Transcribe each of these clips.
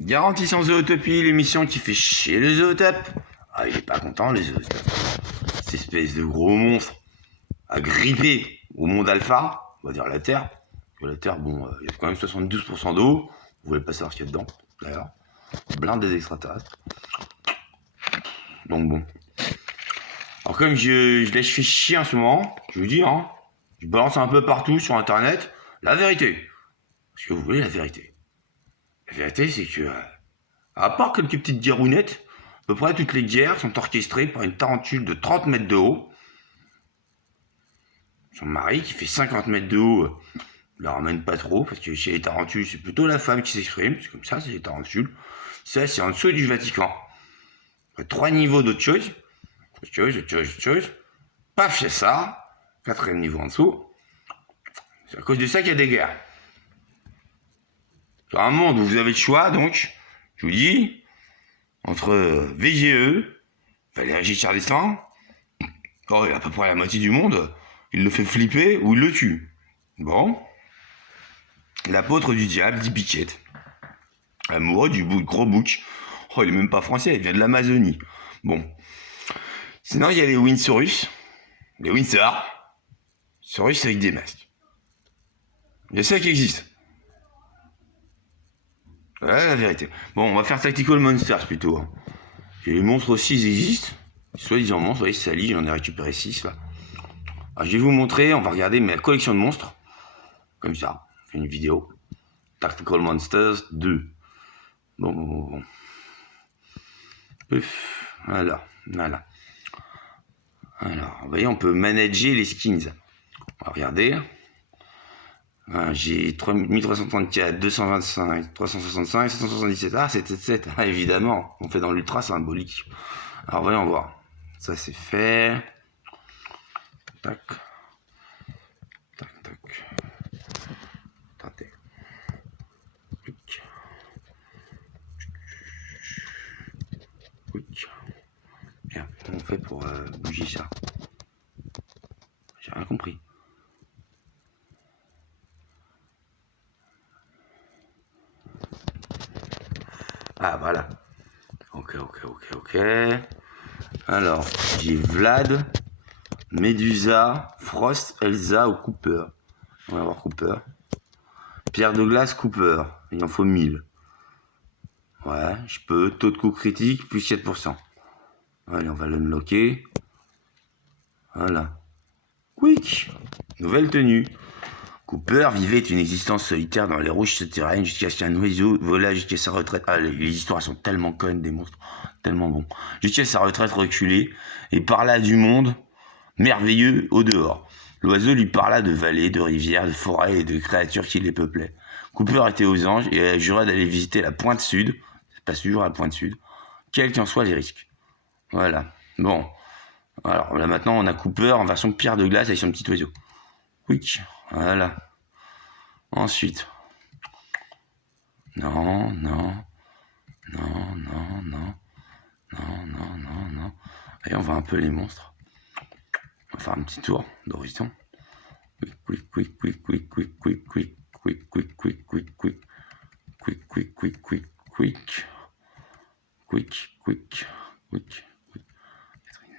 Garantie sans zootopie, l'émission qui fait chier le zootop. Ah, il est pas content, le zootop. Cette espèce de gros monstre agrippé au monde alpha, on va dire la Terre. Parce que la Terre, bon, il y a quand même 72% d'eau. Vous voulez pas savoir ce qu'il y a dedans, d'ailleurs. Blinde des extraterrestres. Donc bon. Alors comme je lèche fait chier en ce moment, je vous dis, hein, je balance un peu partout sur internet la vérité. Parce que vous voulez la vérité. La vérité, c'est que, à part quelques petites guérounettes, à peu près toutes les guerres sont orchestrées par une tarentule de 30 mètres de haut. Son mari, qui fait 50 mètres de haut, ne le ramène pas trop, parce que chez les tarentules, c'est plutôt la femme qui s'exprime. C'est comme ça, c'est les tarentules. Ça, c'est en dessous du Vatican. Après 3 niveaux d'autre chose. Autre chose. Paf, c'est ça. 4e niveau en dessous. C'est à cause de ça qu'il y a des guerres. Sur un monde où vous avez le choix, donc, je vous dis, entre VGE, Valéry Giscard d'Estaing, oh, il a à peu près la moitié du monde, il le fait flipper ou il le tue. Bon. L'apôtre du diable, dit Piquette. Amoureux du gros bouc. Oh, il est même pas français, il vient de l'Amazonie. Bon. Sinon, il y a les Windsorus. Les Windsor. Saurus avec des masques. Il y a ça qui existe. Ouais, la vérité. Bon, on va faire Tactical Monsters plutôt. Hein. Et les monstres aussi, ils existent. Soi-disant monstres, vous voyez, Sally, j'en ai récupéré 6 là. Alors, je vais vous montrer, on va regarder ma collection de monstres. Comme ça, on fait une vidéo. Tactical Monsters 2. Bon. Voilà. Alors, vous voyez, on peut manager les skins. On va regarder. J'ai 1334, 225, 365, 777. Ah, c'est 7. Ah, évidemment. On fait dans l'ultra symbolique. Alors, voyons voir. Ça, c'est fait. Tac. Attendez. Bien, comment on fait pour bouger ça? J'ai rien compris. Ah, voilà. Ok. Alors, j'ai Vlad, Medusa, Frost, Elsa ou Cooper. On va voir Cooper. Pierre de glace, Cooper. Il en faut 1000. Ouais, je peux. Taux de coup critique, plus 7%. Allez, on va l'unlocker. Voilà. Quick. Nouvelle tenue. Cooper vivait une existence solitaire dans les rouges souterraines jusqu'à ce qu'un oiseau vola jusqu'à sa retraite. Ah, les histoires sont tellement connes des monstres, tellement bons. Jusqu'à sa retraite reculée et parla du monde merveilleux au dehors. L'oiseau lui parla de vallées, de rivières, de forêts et de créatures qui les peuplaient. Cooper était aux anges et jura d'aller visiter la pointe sud, c'est pas toujours la pointe sud, quels qu'en soient les risques. Voilà. Bon. Alors là maintenant on a Cooper en version pierre de glace avec son petit oiseau. Quick. Voilà. Ensuite. Non. Allez, on voit un peu les monstres. On va faire un petit tour d'horizon. Quick.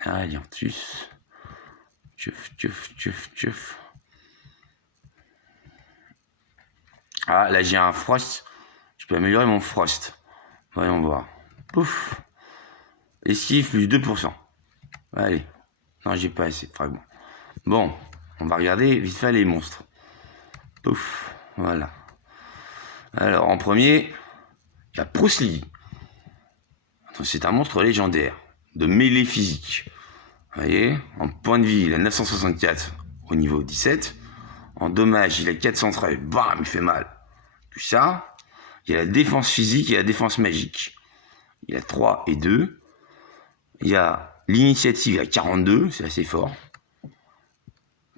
Aliantus. Tchouf. Ah, là j'ai un Frost. Je peux améliorer mon Frost. Voyons voir. Pouf. Esquive plus 2%. Allez. Non, j'ai pas assez de fragments. Bon, on va regarder vite fait les monstres. Pouf. Voilà. Alors, en premier, il y a Bruce Lee. C'est un monstre légendaire, de mêlée physique. Vous voyez, en point de vie, il a 964 au niveau 17. En dommage, il a 413. Bam, il fait mal. Tout ça. Il y a la défense physique et la défense magique. Il a 3 et 2. Il y a l'initiative à 42, c'est assez fort.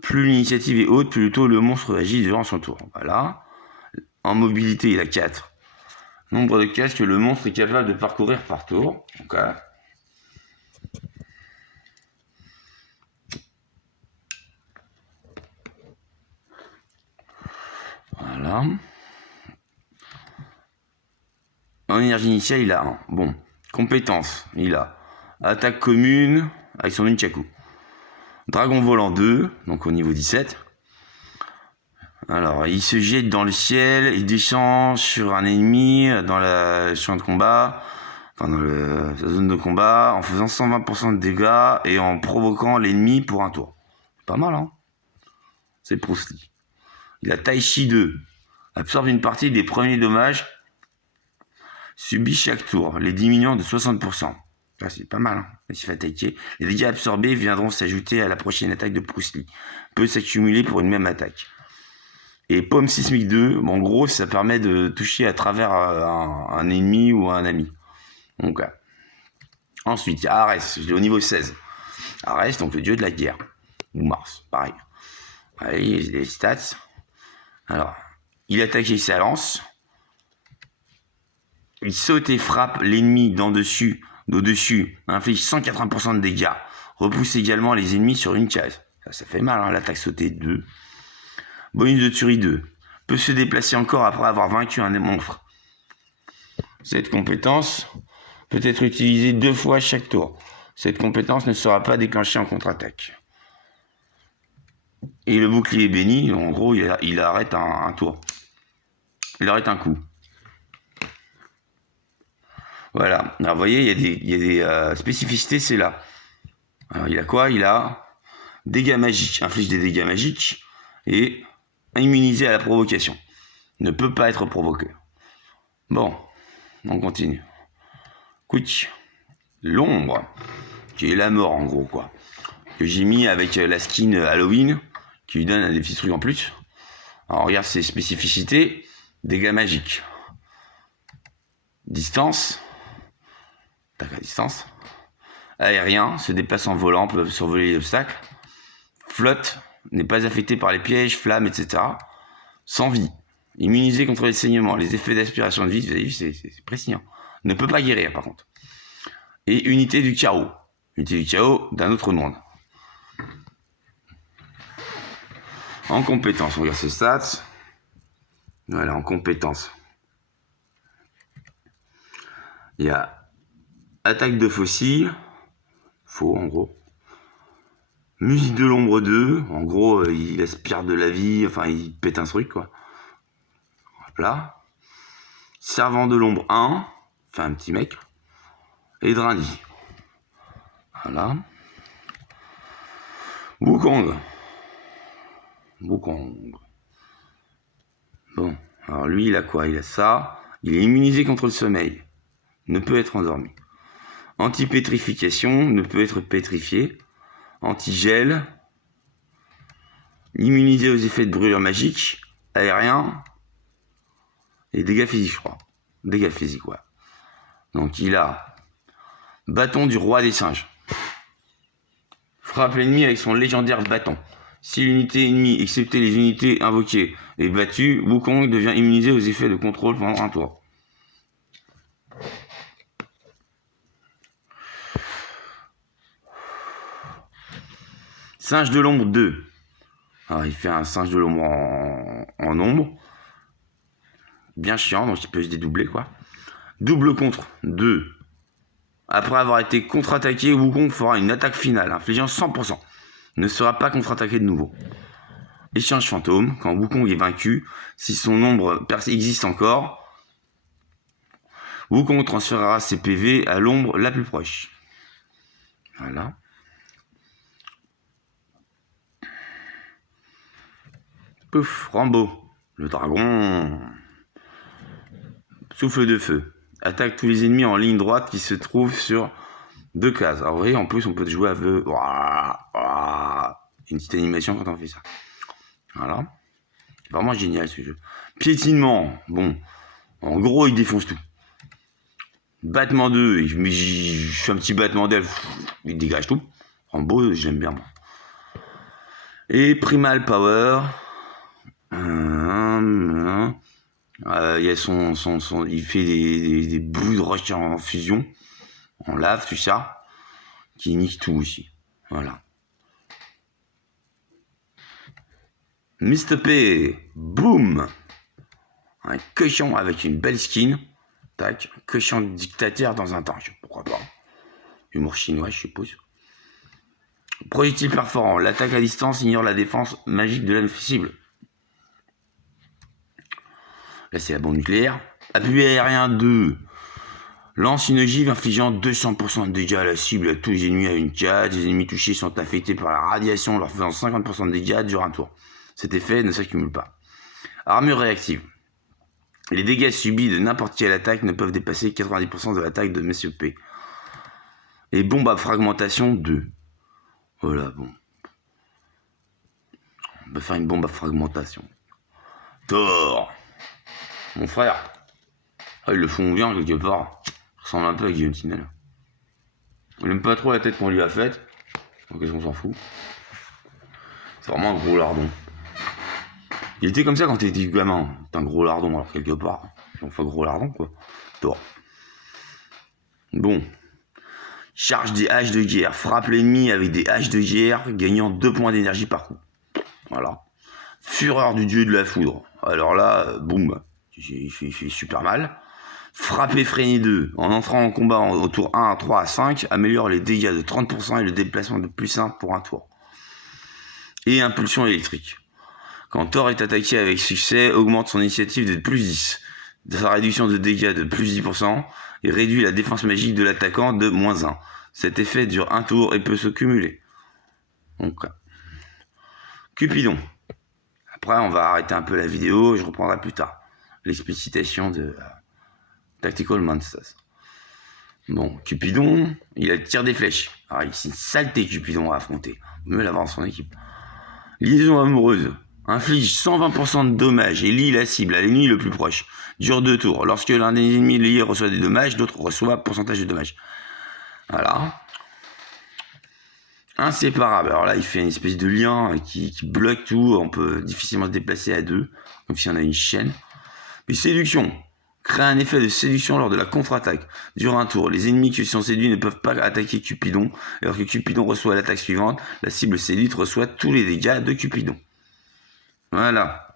Plus l'initiative est haute, plus tôt le monstre agit durant son tour. Voilà. En mobilité, il a 4. Nombre de cases que le monstre est capable de parcourir par tour. Donc, voilà. En énergie initiale, il a 1. Bon. Compétences, il a attaque commune avec son Nunchaku. Dragon volant 2, donc au niveau 17. Alors, il se jette dans le ciel, il descend sur un ennemi dans la champ de combat, enfin dans la zone de combat, en faisant 120% de dégâts et en provoquant l'ennemi pour un tour. Pas mal, hein? C'est Bruce Lee. Il a Taichi 2, absorbe une partie des premiers dommages subis chaque tour, les diminuant de 60%. Ah, c'est pas mal, hein, il se fait attaquer. Les dégâts absorbés viendront s'ajouter à la prochaine attaque de Bruce Lee. Peut s'accumuler pour une même attaque. Et Pomme Sismique 2, en gros, ça permet de toucher à travers un ennemi ou un ami. Donc, ensuite, il y a Arès, je l'ai au niveau 16. Arès, donc le dieu de la guerre. Ou Mars, pareil. Allez, les stats. Alors, il attaque avec sa lance. Il saute et frappe l'ennemi d'au-dessus, inflige 180% de dégâts. Repousse également les ennemis sur une case. Ça fait mal, hein, l'attaque sautée 2. Bonus de tuerie 2. Peut se déplacer encore après avoir vaincu un monstre. Cette compétence peut être utilisée 2 fois chaque tour. Cette compétence ne sera pas déclenchée en contre-attaque. Et le bouclier béni, en gros, il arrête un tour. Il arrête un coup. Voilà. Alors, vous voyez, il y a des spécificités, c'est là. Alors, il a quoi? Il a dégâts magiques. Inflige des dégâts magiques. Et immunisé à la provocation. Ne peut pas être provoqué. Bon, on continue. Quick. L'ombre, qui est la mort en gros, quoi. Que j'ai mis avec la skin Halloween, qui lui donne des petits trucs en plus. Alors regarde ses spécificités. Dégâts magiques. Distance. Attaque à distance. Aérien, se déplace en volant, peut survoler les obstacles. Flotte, n'est pas affecté par les pièges, flammes, etc. Sans vie. Immunisé contre les saignements, les effets d'aspiration de vie, vous avez vu, c'est précis. Hein. Ne peut pas guérir par contre. Et unité du chaos. Unité du chaos d'un autre monde. En compétence, on regarde ses stats. Voilà, en compétence. Il y a attaque de fossiles. Faux en gros. Musique de l'ombre 2. En gros, il aspire de la vie. Enfin, il pète un truc quoi. Hop là. Servant de l'ombre 1. Enfin, un petit mec. Et Drindi. Voilà. Wukong. Bon, alors lui, il a quoi? Il a ça. Il est immunisé contre le sommeil. Ne peut être endormi. Anti-pétrification. Ne peut être pétrifié. Anti-gel. Immunisé aux effets de brûlure magique. Aérien. Et dégâts physiques, je crois. Dégâts physiques, ouais. Donc il a bâton du roi des singes. Frappe l'ennemi avec son légendaire bâton. Si l'unité ennemie, excepté les unités invoquées, est battue, Wukong devient immunisé aux effets de contrôle pendant un tour. Singe de l'ombre 2. Alors, il fait un singe de l'ombre en ombre. Bien chiant, donc il peut se dédoubler, quoi. Double contre 2. Après avoir été contre-attaqué, Wukong fera une attaque finale, infligeant 100%. Ne sera pas contre-attaqué de nouveau. Échange fantôme, quand Wukong est vaincu, si son ombre existe encore, Wukong transférera ses PV à l'ombre la plus proche. Voilà. Pouf, Rambo, le dragon. Souffle de feu. Attaque tous les ennemis en ligne droite qui se trouvent sur 2 cases. Alors vous voyez, en plus on peut jouer à feu. Une petite animation quand on fait ça. Voilà. C'est vraiment génial ce jeu. Piétinement. Bon. En gros, il défonce tout. Battement 2. Je fais un petit battement d'aile. Il dégage tout. En beau, j'aime bien moi. Et Primal Power. Il y a il fait des boules de roche en fusion. En lave, tout ça. Qui nique tout aussi. Voilà. Mr. P, boum, un cochon avec une belle skin. Tac. Cochon dictateur dans un tank. Pourquoi pas. Humour chinois, je suppose. Projectile perforant. L'attaque à distance ignore la défense magique de la cible. Là, c'est la bombe nucléaire. Appui aérien 2. Lance une ogive infligeant 200% de dégâts à la cible à tous les ennemis à une case. Les ennemis touchés sont affectés par la radiation, leur faisant 50% de dégâts durant un tour. Cet effet ne s'accumule pas. Armure réactive. Les dégâts subis de n'importe quelle attaque ne peuvent dépasser 90% de l'attaque de MSP. Et bombes à fragmentation 2. Voilà, bon. On va faire une bombe à fragmentation. Thor. Mon frère. Ah, ils le font bien quelque part. Il ressemble un peu à Guillaume Tinel. On n'aime pas trop la tête qu'on lui a faite. Donc on s'en fout. C'est vraiment un gros lardon. Il était comme ça quand il était gamin. C'est un gros lardon, alors quelque part. On fait gros lardon, quoi. Thor. Bon. Charge des haches de guerre. Frappe l'ennemi avec des haches de guerre, gagnant 2 points d'énergie par coup. Voilà. Fureur du dieu de la foudre. Alors là, boum. Il fait super mal. Frappe effrénée 2. En entrant en combat au tour 1, 3 à 5, améliore les dégâts de 30% et le déplacement de plus 1 pour un tour. Et impulsion électrique. Quand Thor est attaqué avec succès, augmente son initiative de plus 10. Sa réduction de dégâts de plus 10% et réduit la défense magique de l'attaquant de moins 1. Cet effet dure un tour et peut se cumuler. Donc, Cupidon. Après, on va arrêter un peu la vidéo et je reprendrai plus tard l'explicitation de Tactical Monsters. Bon, Cupidon, il a le tir des flèches. Alors, c'est une saleté Cupidon à affronter. On peut l'avoir dans son équipe. Liaison amoureuse. Inflige 120% de dommages et lie la cible à l'ennemi le plus proche. Dure 2 tours. Lorsque l'un des ennemis liés reçoit des dommages, l'autre reçoit pourcentage de dommages. Voilà. Inséparable. Alors là, il fait une espèce de lien qui bloque tout. On peut difficilement se déplacer à 2. Comme si on a une chaîne. Puis séduction. Crée un effet de séduction lors de la contre-attaque. Dure un tour. Les ennemis qui sont séduits ne peuvent pas attaquer Cupidon. Alors que Cupidon reçoit l'attaque suivante, la cible séduite reçoit tous les dégâts de Cupidon. Voilà.